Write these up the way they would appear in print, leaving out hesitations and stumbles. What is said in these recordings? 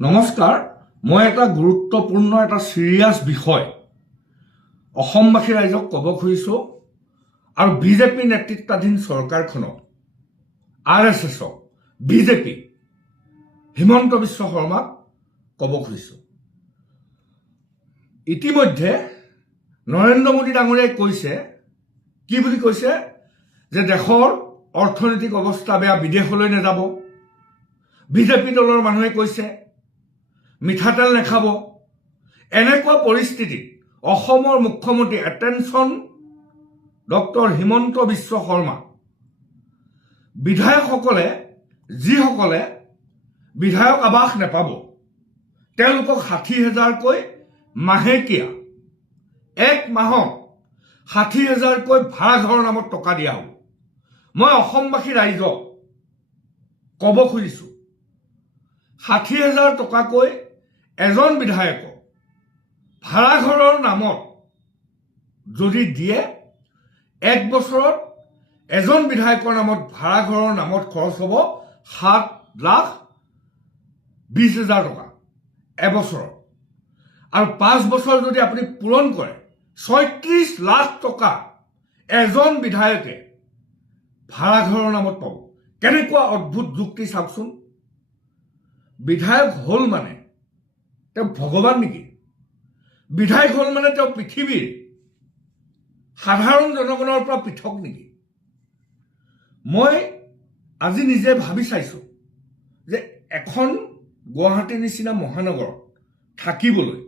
নমস্কাৰ, মই এটা গুৰুত্বপূৰ্ণ এটা সিৰিয়াছ বিষয় অসমবাসী ৰাইজক ক'ব খুজিছোঁ আৰু বিজেপি নেতৃত্বাধীন চৰকাৰখনক RSSক বিজেপি হিমন্ত বিশ্ব শৰ্মাক ক'ব খুজিছোঁ। ইতিমধ্যে নৰেন্দ্ৰ মোদী ডাঙৰীয়াই কৈছে, কি বুলি কৈছে, যে দেশৰ অৰ্থনৈতিক অৱস্থা বেয়া, বিদেশলৈ নাযাব। বিজেপি দলৰ মানুহে কৈছে মিঠাতেল নাখাব। এনেকুৱা পৰিস্থিতিত অসমৰ মুখ্যমন্ত্ৰী এটেনশ্যন ডক্টৰ হিমন্ত বিশ্ব শৰ্মা, বিধায়কসকলে যিসকলে বিধায়ক আৱাস নাপাব তেওঁলোকক 60,000কৈ মাহেকীয়া, এক মাহত 60,000কৈ ভাড়া ঘৰৰ নামত টকা দিয়া হ'ব। মই অসমবাসী ৰাইজক ক'ব খুজিছোঁ, 60,000 টকাকৈ এজন বিধায়কক ভাড়া ঘৰৰ নামত যদি দিয়ে, এক বছৰত এজন বিধায়কৰ নামত ভাড়া ঘৰৰ নামত খৰচ হ'ব 7,20,000 টকা এবছৰত। আৰু 5 বছৰ যদি আপুনি পূৰণ কৰে 36 লাখ টকা এজন বিধায়কে ভাড়া ঘৰৰ নামত পাব। কেনেকুৱা অদ্ভুত যুক্তি চাওকচোন। বিধায়ক হ'ল মানে তেওঁ ভগৱান নেকি? বিধায়ক হ'ল মানে তেওঁ পৃথিৱীৰ সাধাৰণ জনগণৰ পৰা পৃথক নেকি? মই আজি নিজে ভাবি চাইছোঁ যে এখন গুৱাহাটীৰ নিচিনা মহানগৰত থাকিবলৈ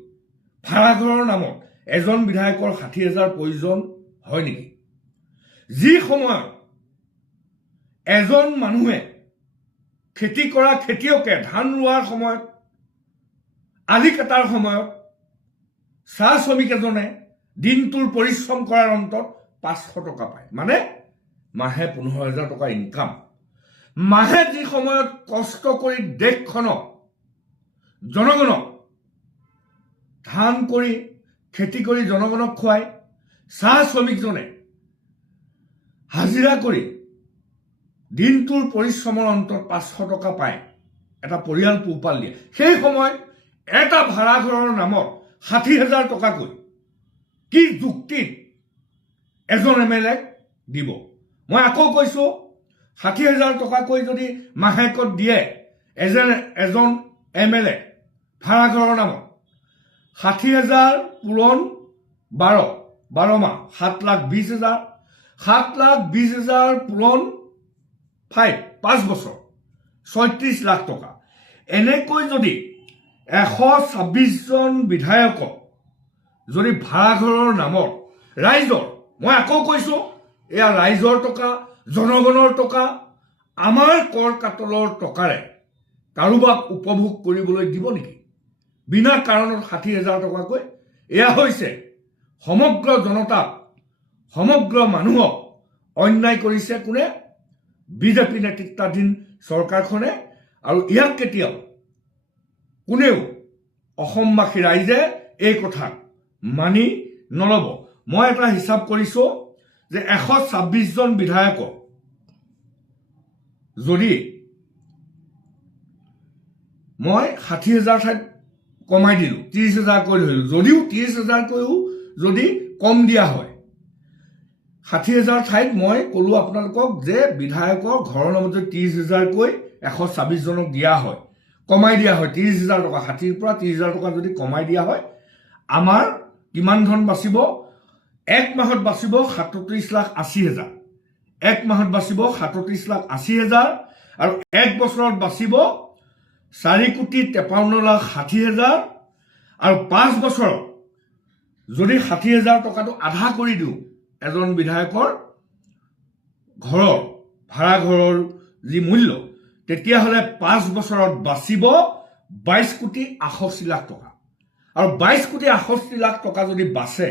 ভাড়াঘৰৰ নামত এজন বিধায়কৰ 60,000 প্ৰয়োজন হয় নেকি? যি সময়ত এজন মানুহে খেতি কৰা খেতিয়কে ধান ৰোৱাৰ সময়ত, আলি কাটাৰ সময়ত চাহ শ্ৰমিক এজনে দিনটোৰ পৰিশ্ৰম কৰাৰ অন্তত 500 টকা পায়, মানে মাহে 15,000 টকা ইনকাম। মাহে যি সময়ত কষ্ট কৰি দেশখনক, জনগণক ধান কৰি খেতি কৰি জনগণক খুৱায়, চাহ শ্ৰমিকজনে হাজিৰা কৰি দিনটোৰ পৰিশ্ৰমৰ অন্তত 500 টকা পায়, এটা পৰিয়াল পোহপাল দিয়ে। সেই সময়ত এটা ভাড়া ঘৰৰ নামত 60,000 টকাকৈ কি যুক্তিত এজন MLA দিব? মই আকৌ কৈছোঁ, 60,000 টকাকৈ যদি মাহেকত দিয়ে এজন MLA ভাড়া ঘৰৰ নামত, 60,000 পূৰণ 12 মাহ 7,20,000, 7,20,000 পূৰণ 5 বছৰ 36 লাখ টকা। এনেকৈ যদি 126জন বিধায়কক যদি ভাড়াঘৰৰ নামত ৰাইজৰ, মই আকৌ কৈছোঁ, এয়া ৰাইজৰ টকা, জনগণৰ টকা, আমাৰ কৰ কাটলৰ টকাৰে কাৰোবাক উপভোগ কৰিবলৈ দিব নেকি? বিনা কাৰণত 60,000 টকাকৈ। এয়া হৈছে সমগ্ৰ জনতাক, সমগ্ৰ মানুহক অন্যায় কৰিছে কোনে? বিজেপি নেতৃত্বাধীন চৰকাৰখনে। আৰু ইয়াক কেতিয়াও কোনেও অসমবাসী ৰাইজে এই কথা মানি নল'ব। মই এটা হিচাপ কৰিছোঁ যে 126জন বিধায়কক যদি মই 60,000 ঠাইত কমাই দিলোঁ, 30,000 কৈ ধৰিলোঁ, যদিও 30,000 কৈও যদি কম দিয়া হয়, 60,000 ঠাইত মই ক'লোঁ আপোনালোকক যে বিধায়কৰ ঘৰৰ নামত যদি 30,000 কৈ 126জনক দিয়া হয়, কমাই দিয়া হয় 30,000 টকা, 60ৰ পৰা 30,000 টকা যদি কমাই দিয়া হয়, আমাৰ কিমান ধন বাচিব? এক মাহত বাচিব 37,80,000। এক মাহত বাচিব 37,80,000 আৰু এক বছৰত বাচিব 4,53,60,000। আৰু 5 বছৰত যদি 60,000 টকাটো আধা কৰি দিওঁ এজন বিধায়কৰ ঘৰৰ ভাড়া ঘৰৰ যি মূল্য, তেতিয়াহ'লে 5 বছৰত বাচিব 22,68,00,000 টকা। আৰু 22,68,00,000 টকা যদি বাচে,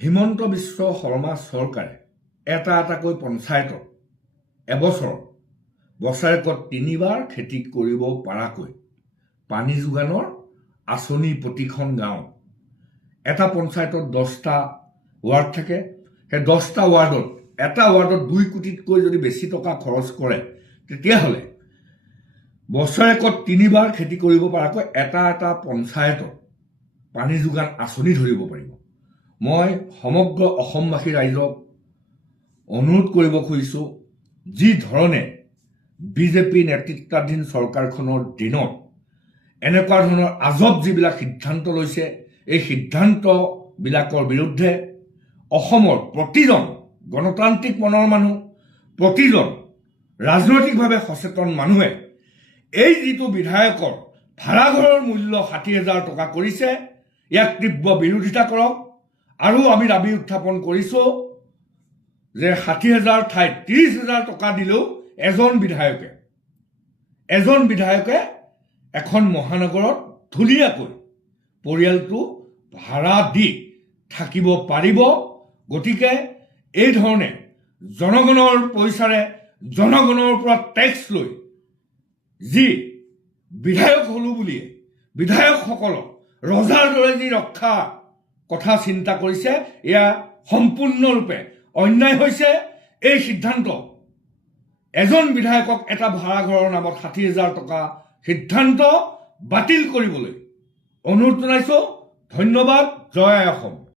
হিমন্ত বিশ্ব শৰ্মা চৰকাৰে এটাকৈ পঞ্চায়তত এবছৰত বছৰেকত 3বাৰ খেতি কৰিব পৰাকৈ পানী যোগানৰ আঁচনি প্ৰতিখন গাঁও, এটা পঞ্চায়তত 10টা ৱাৰ্ড থাকে, সেই 10টা ৱাৰ্ডত এটা ৱাৰ্ডত 2 কোটিতকৈ যদি বেছি টকা খৰচ কৰে, তেতিয়াহ'লে বছৰেকত 3 বাৰ খেতি কৰিব পৰাকৈ এটা পঞ্চায়তৰ পানী যোগান আঁচনি ধৰিব পাৰিব। মই সমগ্ৰ অসমবাসী ৰাইজক অনুৰোধ কৰিব খুজিছোঁ, যি ধৰণে বিজেপি নেতৃত্বাধীন চৰকাৰখনৰ দিনত এনেকুৱা ধৰণৰ আজব যিবিলাক সিদ্ধান্ত লৈছে, এই সিদ্ধান্তবিলাকৰ বিৰুদ্ধে অসমৰ প্ৰতিজন গণতান্ত্ৰিক মনৰ মানুহ, প্ৰতিজন ৰাজনৈতিকভাৱে সচেতন মানুহে এই যিটো বিধায়কৰ ভাড়াঘৰৰ মূল্য 60,000 টকা কৰিছে, ইয়াক তীব্ৰ বিৰোধিতা কৰক। আৰু আমি দাবী উত্থাপন কৰিছোঁ যে 60,000 ঠাইত 30,000 টকা দিলেও এজন বিধায়কে এখন মহানগৰত ধুনীয়াকৈ পৰিয়ালটো ভাড়া দি থাকিব পাৰিব। গতিকে এই ধৰণে জনগণৰ পইচাৰে জনগণৰ পৰা টেক্স লৈ যি বিধায়ক হলো বুলিয়ে বিধায়কসকলক ৰজাৰ দৰে যি ৰক্ষা কথা চিন্তা কৰিছে, এয়া সম্পূৰ্ণৰূপে অন্যায় হৈছে। এই সিদ্ধান্ত এজন বিধায়কক এটা ভাড়াঘৰৰ নামত 60,000 টকা সিদ্ধান্ত বাতিল কৰিবলৈ অনুৰোধ জনাইছোঁ। ধন্যবাদ। জয় আই অসম।